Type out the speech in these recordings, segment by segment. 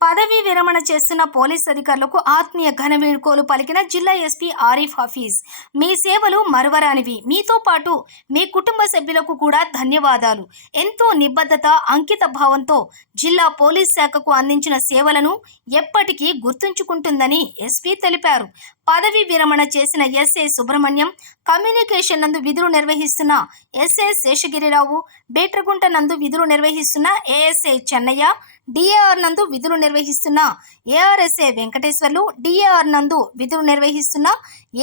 పదవీ విరమణ చేస్తున్న పోలీస్ అధికారులకు ఆత్మీయ ఘన వీడ్కోలు పలికిన జిల్లా ఎస్పీ ఆరిఫ్ హఫీజ్. మీ సేవలు మరువరానివి. మీతో పాటు మీ కుటుంబ సభ్యులకు కూడా ధన్యవాదాలు. ఎంతో నిబద్ధత, అంకిత భావంతో జిల్లా పోలీస్ శాఖకు అందించిన సేవలను ఎప్పటికీ గుర్తుంచుకుంటుందని ఎస్పీ తెలిపారు. పదవీ విరమణ చేసిన ఎస్ఐ సుబ్రహ్మణ్యం, కమ్యూనికేషన్ నందు విధులు నిర్వహిస్తున్న ఎస్ఐ శేషగిరిరావు, బేట్రగుంట నందు విధులు నిర్వహిస్తున్న ఏఎస్ఐ చెన్నయ్య, డిఏఆర్ నందు విధులు నిర్వహిస్తున్న ఏఆర్ఎస్ఏ వెంకటేశ్వర్లు, డిఏఆర్ నందు విధులు నిర్వహిస్తున్న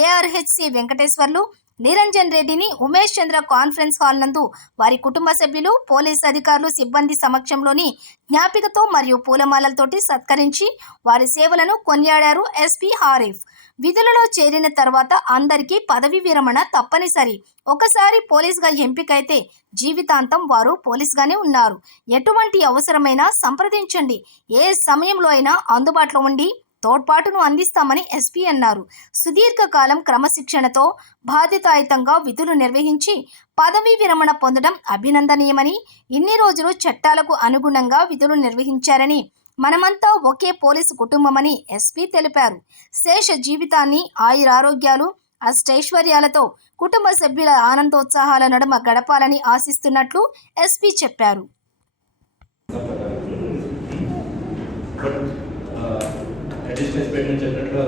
ఏఆర్హెచ్సి వెంకటేశ్వర్లు, నిరంజన్ రెడ్డిని ఉమేష్ చంద్ర కాన్ఫరెన్స్ హాల్ నందు వారి కుటుంబ సభ్యులు, పోలీస్ అధికారులు, సిబ్బంది సమక్షంలోని జ్ఞాపికతో మరియు పూలమాలలతోటి సత్కరించి వారి సేవలను కొనియాడారు ఎస్పీ ఆరిఫ్. విధులలో చేరిన తర్వాత అందరికీ పదవి విరమణ తప్పనిసరి. ఒకసారి పోలీస్గా ఎంపికైతే జీవితాంతం వారు పోలీస్గానే ఉన్నారు. ఎటువంటి అవసరమైనా సంప్రదించండి. ఏ సమయంలో అయినా అందుబాటులో ఉండి తోడ్పాటును అందిస్తామని ఎస్పీ అన్నారు. సుదీర్ఘకాలం క్రమశిక్షణతో బాధ్యతాయుతంగా విధులు నిర్వహించి పదవీ విరమణ పొందడం అభినందనీయమని, ఇన్ని రోజులు చట్టాలకు అనుగుణంగా విధులు నిర్వహించారని, మనమంతా ఒకే పోలీసు కుటుంబమని ఎస్పీ తెలిపారు. శేష జీవితాన్ని ఆయురారోగ్యాలు, అష్టైశ్వర్యాలతో కుటుంబ సభ్యుల ఆనందోత్సాహాల నడుమ గడపాలని ఆశిస్తున్నట్లు ఎస్పీ చెప్పారు.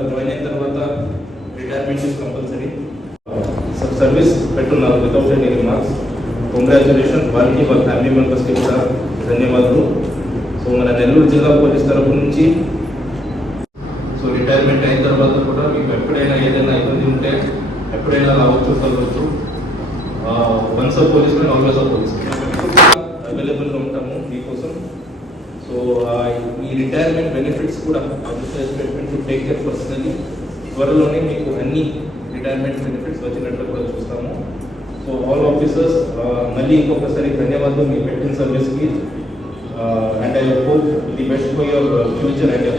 జాయిన్ అయిన తర్వాత రిటైర్మెంట్ ఇస్ కంపల్సరీ. సర్వీస్ పెట్టున్నారు వితౌట్ ఎనీ రిమార్క్స్. కంగ్రాచులేషన్ వారికి, వాళ్ళ ఫ్యామిలీ మెంబర్స్కి కూడా ధన్యవాదాలు. సో మన నెల్లూరు జిల్లా పోలీస్ తరఫు నుంచి సో రిటైర్మెంట్ అయిన తర్వాత కూడా మీకు ఎప్పుడైనా ఏదైనా ఇబ్బంది ఉంటే ఎప్పుడైనా రావచ్చు, కలవచ్చు. Once of police man always of police అవైలబుల్గా ఉంటాము మీకోసం. సో ఈ రిటైర్మెంట్ బెనిఫిట్స్ కూడా statement to take care personally. త్వరలోనే మీకు అన్ని రిటైర్మెంట్ బెనిఫిట్స్ వచ్చినట్లు కూడా చూస్తాము. సో ఆల్ ఆఫీసర్స్ మళ్ళీ ఇంకొకసారి ధన్యవాదాలు మీ పెట్టిన సర్వీస్కి. And I hope the best for your future and